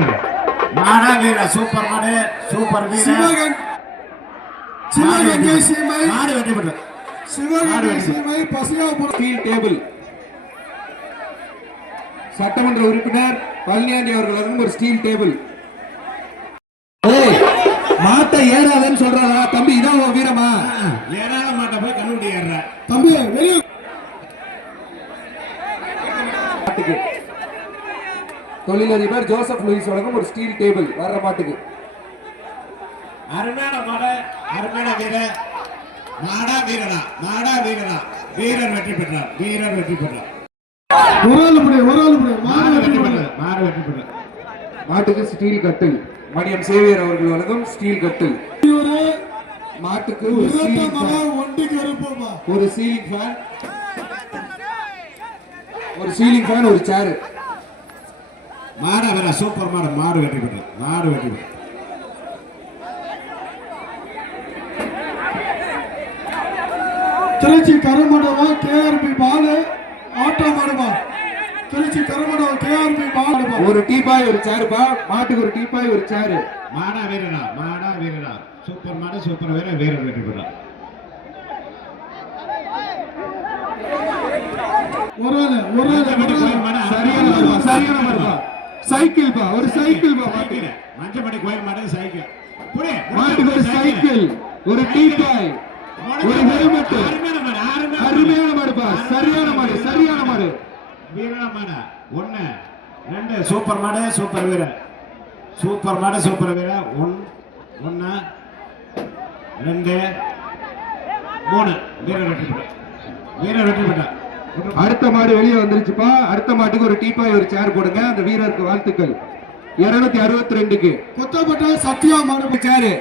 வீரர் மாடா வீரர் சூப்பர் மாடு சூப்பர் வீரர் சிவகன் சிவகங்கை சீமை. மாடு வெற்றி பெற்றது சிவகங்கை சீமை பசியாபுரம் ஸ்டீல் டேபிள் சட்டமன்ற உறுப்பினர் பழனியாண்டி அவர்கள் ஒரு ஸ்டீல் டேபிள் மாட்டை ஏறாதன்னு சொல்றாரா தம்பி இதான் வீரமா? ஏறாத மாட்டை போய் கண்ணுடி ஏறுற. தம்பி வெளியே மாட்டுக்கு தொழிலதிபர் ஜோசப் லூயிஸ் வழங்கும் ஒரு ஸ்டீல் டேபிள் வர்ற மாட்டுக்கு அருமையான மாடு அருமையான வீரர். மாடா வீரனா மாடா வீரனா. வீரர் வெற்றி பெற்றார் வீரர் வெற்றி பெற்றார். ஒரு ஆள் முடி ஒரு ஆள் முடி மாடு வெற்றி மாடு மாட்டுக்கு ஸ்டீல் கட்டில். மணியம் சேவியர் அவர்கள் வழங்கும் ஸ்டீல் கட்டில். ஒரு மாட்டுக்கு ஒரு சீலிங் ஃபேன் ஒரு சீலிங் ஃபேன் ஒரு சேர் மாடா வீரர் சூப்பர் மாடு மாடு வெற்றி பெற்றது மாடு வெற்றி பெற்றது திருச்சி கருமண்டபம் கேஆர்பி பாலு ஆட்டோ மண்டபா திருச்சி கருமண்டபம் கேஆர்பி பாலுபா ஒரு டீபாய் ஒரு சேருப்பா மாட்டுக்கு ஒரு டீபாய் ஒரு சேரு மாடா வீரனா மாடா வீரனா சூப்பர் மாடு சூப்பர் வீரர் வீரர் வெற்றி பெற்றார் ஒரு ஒரு சரியான சரியான சைக்கிள் பா ஒரு சைக்கிள். பா சைக்கிள். மஞ்சப்படி கோயில் மாடு சைக்கிள். புடி, மாட்டுக்கு ஒரு சைக்கிள். ஒரு டீபாய் ஒரு ஹெல்மெட் அருமையான மாடு மாடுப்பா சரியான மாடு. சரியான மாடு. வீரனா மாடு. ஒண்ணு ரெண்டு சூப்பர் மாடு சூப்பர் வீரர் சூப்பர் மாடு சூப்பர் வீரர் ஒன் ஒன்னு ரெண்டு மூணு. வீரர் வெற்றி பெற்றார் வீரர் வெற்றி பெற்றார் அடுத்த மாடு வெளியே வந்துருச்சுப்பா. அடுத்த மாட்டுக்கு ஒரு டீபாய் ஒரு சேர் போடுங்க. அந்த வீரருக்கு வாழ்த்துக்கள். இருநூத்தி அறுபத்தி ரெண்டுக்கு கொத்தப்பட்ட சத்யா மாடு சேரு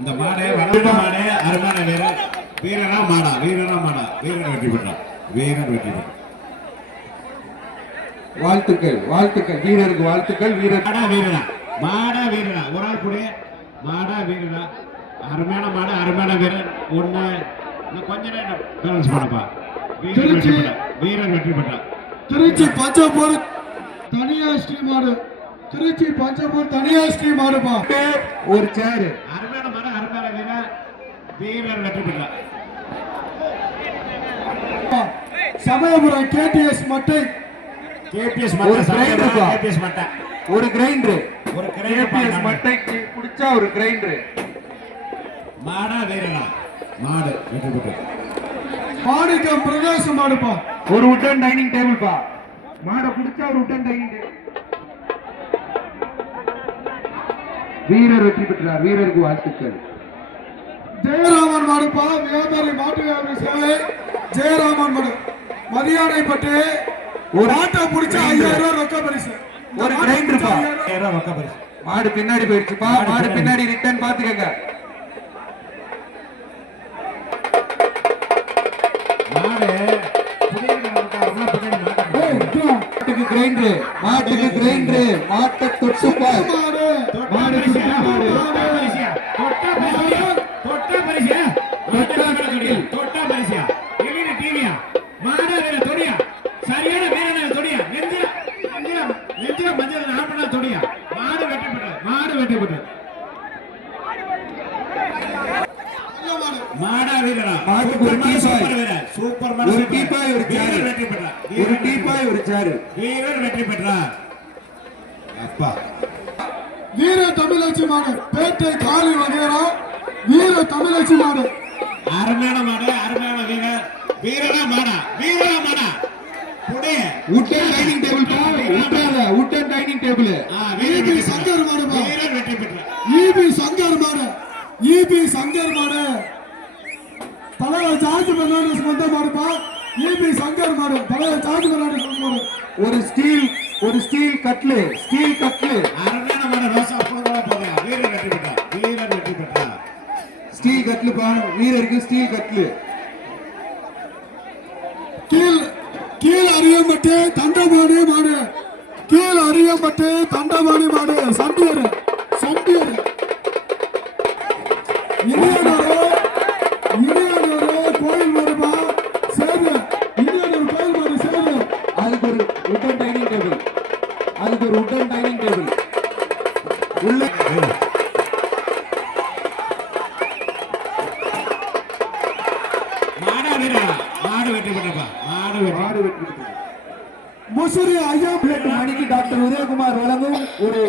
இந்த மாடு வளர்ந்த மாடு அருமையான வீரர். வீரனா மாடா வீரனா மாடா. வீரர் வெற்றி பெற்றார். வீரர் வெற்றி பெற்றார். வாழ்த்துக்கள் வாழ்த்துக்கள். வீரருக்கு வாழ்த்துக்கள் வீரர். மாடா வீரனா மாடா வீரனா. ஒரு ஆள் கூட மாடா வீரனா. அருமையான மாடு அருமையான ஒண்ணு இன்னும் கொஞ்ச நேரம். பேலன்ஸ் பண்ணப்பா. வீரர் வெற்றி பெற்றார். வீரர் வெற்றி பெற்றார். திருச்சி பஞ்சபூர் தனியார் ஸ்ரீ மாடு. திருச்சி பஞ்சபூர் ஒரு சேரு அருமையான மாடு அருமையான வீரர். வீரர் வெற்றி பெற்றார். சமயபுரம் கேடிஎஸ் மட்டை. கேபிஎஸ் ஒரு grinder பா. கேபிஎஸ் மட்டை. ஒரு கிரைண்டர் ஒரு பா. மட்டைக்கு பிடிச்சா ஒரு கிரைண்டர் மாடா வீரனா. மாடு வெற்றி பெற்றது. மாணிக்கம் பிரகாச மாடுப்பா. ஒரு உட்டன் டைனிங் டேபிள் பா. மாடை பிடிச்சா ஒரு உட்டன் டைனிங் டேபிள் வீரர் வெற்றி பெற்றார். வீரருக்கு வாழ்த்துக்கள். ஜெயராமன் மாடுப்பா. வியாபாரி மாட்டு வியாபாரி சேவை. ஜெயராமன் மாடு. மதியானை பட்டு ஒரு மாட்டை பிடிச்ச ஐயாயிரம் ரூபாய் ரொக்க பரிசு. ஒரு மாட்டை grinder பிடிச்சா பா. ஐயாயிரம் ரூபாய். ஏறா ரொக்க பரிசு. மாடு பின்னாடி போயிடுச்சுப்பா மாடு. பின்னாடி. ரிட்டர்ன் பாத்துக்கங்க. கிரைண்டர் மாட்டுக்கு கிரைண்டர் மாட்டை தொட்டு பார் மாடு தொட்டா மாடு பரிசு, சுத்தா மாடு. தொட்டா பரிசு, தொட்டா பரிசு, தொட்டா பரிசு, தொட்டா பரிசு, தொட்டா பரிசு. எல்இடி டிவியா? மாடா வீரர் தொடியா? சரியான வீரனா தொடியா? நெஞ்சில, நெஞ்சில, நெஞ்சில மஞ்சள் ஆம்பளை தொடியா? மாடு வெற்றி பெற்றது, மாடு வெற்றி பெற்றது. நல்ல மாடு மாடா வீரரா மாட்டுக்கு ஒரு சூப்பர் மாடு, டீபாய். சூப்பர் வீரர் சூப்பர் மாடு, ஒரு. டீபாய், ஒரு வீரர் சேரு. வெற்றி பெற்றார் ஒரு வீரர் டீபாய் ஒரு சேரு வீரர் வெற்றி பெற்றார் அப்பா வீர தமிழச்சி மாடு பேட்டை காளி வகைரா வீர தமிழச்சி மாடு அருமையான மாடு அருமையான வீரர் மாடா வீரனா மாடா புடி உட்டன் டைனிங் டேபிள் உட்டால உட்டன் டைனிங் டேபிள் வீரர் பெற்றார். சங்கர். வீரர் பெற்றார் ஈபி சங்கர் மாடு ஈபி சங்கர் மாடு மாடு ஒரு ஸ்டீல் ஒரு ஸ்டீல் கட்லு ஸ்டீல் கட்லு அருமையான மாடு ரோசா வீரர் வெற்றி வீரர் வெற்றி பெற்றார் ஸ்டீல் கட்லு வீரருக்கு ஸ்டீல் கட்லு கீழ் கீழ் அரியம்பட்டு தண்டமாணி மாடு. கீழ் அரியம்பட்டு தண்டமாணி மாடு. சண்டியர் சண்டியர். இனியனூர் பெற்றது. முசிறி ஐயா புல்லட் மணிக்கு டாக்டர் உதயகுமார் வழங்கும் ஒரு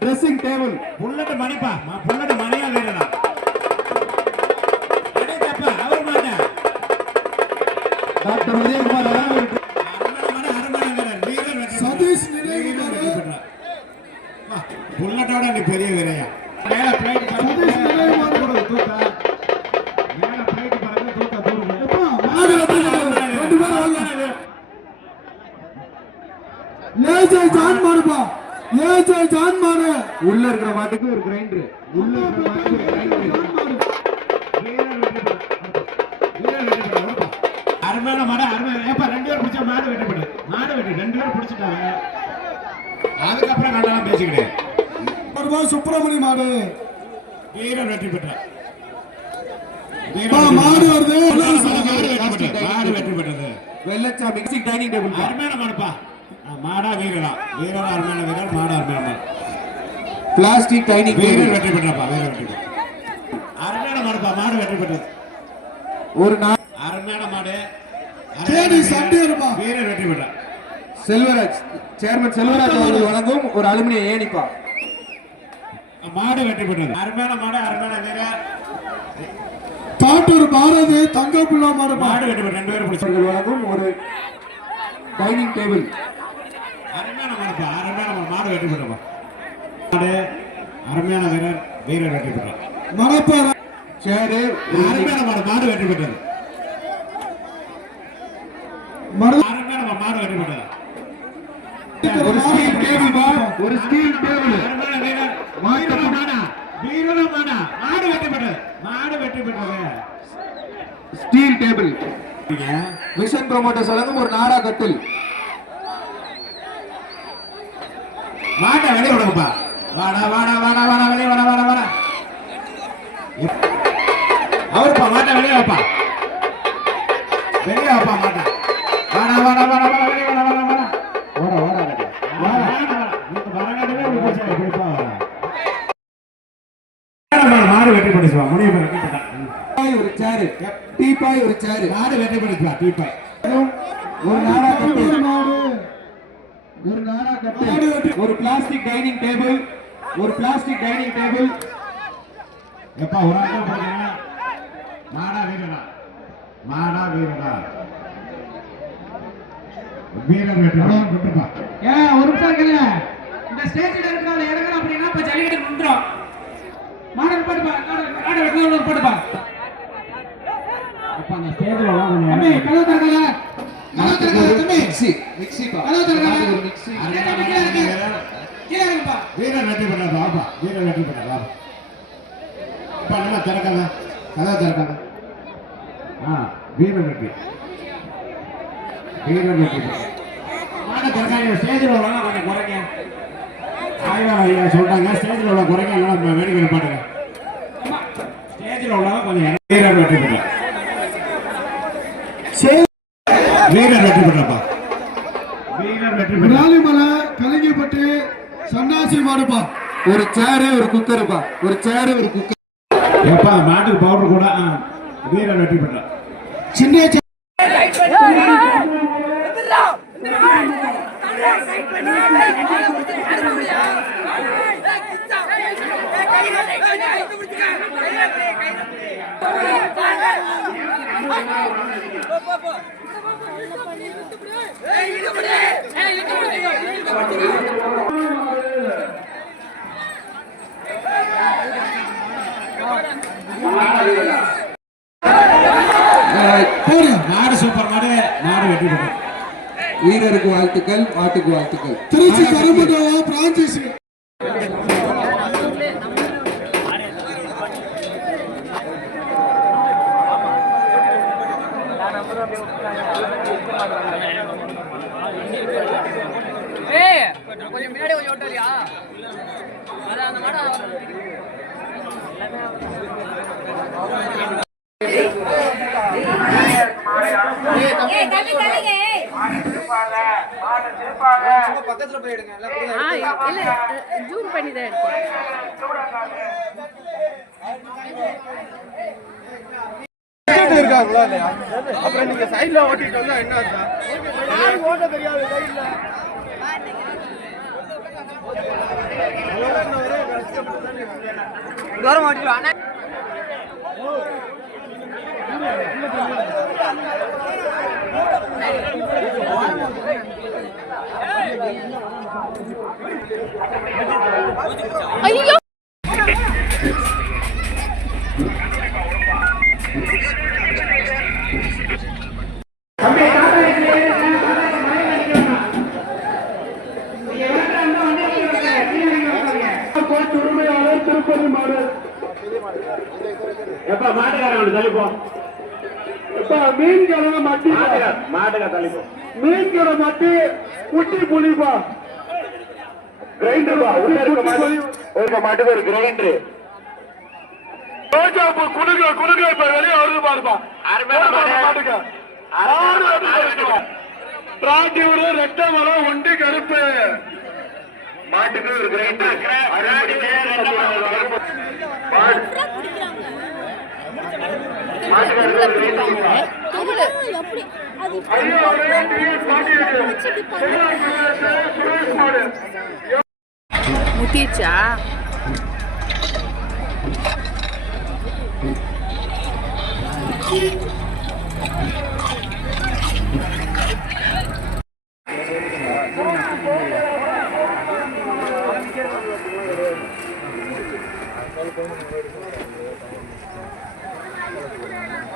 ட்ரெஸ்ஸிங் டேபிள் புல்லட் மணிப்பா புல்லட் மணியா மாட்டா. டாக்டர் உதயகுமார் வழங்கும் புல்லட்டோட நீ பெரிய வீரையா? மேல பிளேட். ஏஜே ஜான் மாடுப்பா ஏஜே ஜான் மாடு உள்ள இருக்கிற மாட்டுக்கு ஒரு கிரைண்டர் உள்ள இருக்கிற மாட்டுக்கு ஒரு கிரைண்டர். அருமையான மாடு அருமையான ஏப்பா ரெண்டு பேரும் பிடிச்சா மாடு பெற்று மாடு வெற்றி ரெண்டு பேரும் பிடிச்சிட்டாங்க. அதுக்கப்புறம் நல்லா பேசிக்கிட்டேன் மாடுப்பா, சுப்பிரமணி மாடு. வீரர் வெற்றி பெற்றார். மாடு வருது. மாடு வெற்றி பெற்றது. மாடு வெற்றி பெற்றது. Vellaichami dining table. அருமையான மாடுப்பா. மாடா வீரரா. வீரரா அருமையான வீரர் மாடா அருமையான பிளாஸ்டிக் டைனிங் வீரர் வெற்றி பெற்றப்பா வீரர் வெற்றி அருமையான மாடுப்பா மாடு வெற்றி பெற்றது. ஒரு நாள் அருமையான மாடு. தேடி சண்டையர்ப்பா. வீரர். வெற்றி பெற்றார். செல்வராஜ் சேர்மன் செல்வராஜ் அவர்கள் வழங்கும் ஒரு அலுமினிய ஏணிப்பா. மாடு பெற்றது அருமையான மாடு அருமையான வீரர். காட்டூர் பாரதி தங்கப்புள்ள மாடுப்பா மாடு வெற்றி பெற்று ரெண்டு பேரும் பிடிச்சி அவர்கள் வழங்கும் ஒரு டைனிங் டேபிள் அருமையான மாடுப்பா அருமையான மாடு மாடு பெற்றப்பா மாடு அருமையான வீரர் வீரர் பெற்றார் மணப்பாறை. சேரு. அருமையான மாடு மாடு பெற்றது மரு அருமையான மாடு மாடு பெற்றது ஒரு ஸ்டீல் டேபிள் பா ஒரு ஸ்டீல் டேபிள் மாடா வெற்றி பெற்றது மாடு வெற்றி பெற்றது ஸ்டீல் டேபிள் மிஷன் ப்ரோமோட்டர்ஸ் வழங்கும் ஒரு நாடா கட்டில். மாட்டை வெளியே விடுங்கப்பா. வாடா வாடா வாடா வாடா வெளியே வாடா வாடா. டீபாய் ஒரு சேரு வெற்றி படிச்சுவா டீப்பாய் ஒரு நாடா கட்டில் மாடு ஒரு நாடா கட்டில் ஒரு பிளாஸ்டிக் டைனிங் டேபிள் ஒரு பிளாஸ்டிக் டைனிங் டேபிள் எப்பா ஒரு ஆட்டம் போடுறீங்க மாடா வீரரா மாடா வீரரா வீரர் வெற்றி விட்டுப்பா ஏன் ஒரு நிமிஷம் இருக்கல இந்த ஸ்டேஜ்ல இருக்கிறவங்க இறங்குறோம் அப்படின்னா இப்ப ஜல்லிக்கட்டு நின்றோம் மாடல் பாட்டுப்பா மாடல் வெட்டினவங்க பாட்டுப்பா அப்ப அந்த ஸ்டேஜ்ல எல்லாம் கொஞ்சம் தம்பி கதவு திறக்கல கதவு திறக்கல தம்பி மிக்ஸி மிக்ஸி பா கதவு திறக்கல ஒரு மிக்ஸி மாடு வீரர். கீழே வீரர் வெற்றி பெற்றார் வாப்பா வீரர் வெற்றி பெற்றார் வா அப்பா நல்லா திறக்காத கதவை திறக்காத ஆ வீரர் வெற்றி வீரர் வெற்றி மாடை ஸ்டேஜில் கொஞ்சம் குறைங்க ஆய்வாளர் ஐயா சொல்றாங்க ஸ்டேஜில் உள்ள குறைங்க எல்லாம் வேடிக்கை பாடுங்க ஸ்டேஜில் உள்ளவங்க கொஞ்சம் வீரர் வெற்றி பெற்றப்பா வீரர் வெற்றி பெற்றார் விராலிமலை கலிங்கப்பட்டு சன்னாசி மாடுப்பா ஒரு சேரு ஒரு குக்கர் ஒரு சேரு ஒரு குக்கர் எப்பா மாட்டுக்கு பவுடர் கூட வீரன் வீரர் வெற்றி சின்ன மாடு சூப்பர் மாடு. மாடு வெற்றி பெற்றார் வீரருக்கு வாழ்த்துக்கள் மாட்டுக்கு வாழ்த்துக்கள். திருச்சி கரும்புட்டவா பிரான்சிஸ் ஏய் கொஞ்சம் முன்னாடி கொஞ்சம் ஓட்டு வரியா? அதான் அந்த மாடம் ஏய் தள்ளி தள்ளிங்க ஏய் இல்ல ஜூம் பண்ணி தான் எடுத்தேன் ஐயோ! இப்ப மீன் கிழங்கு மட்டி மாட்டுக்கா மீன் கிழங்கு மட்டி குட்டி புளிப்பா கிரைண்டர் உள்ள இருக்க மாட்டு இருக்க மாட்டுக்கு ஒரு கிரைண்டர் ரோஜா பூ குடுங்க குடுங்க இப்ப வெளியே வருது பாருப்பா. மாட்டுக்க. ராஜீவரு ரெட்ட மரம் ஒண்டி கருப்பு. மாட்டுக்கு ஒரு கிரைண்டர் முத்திடுச்சா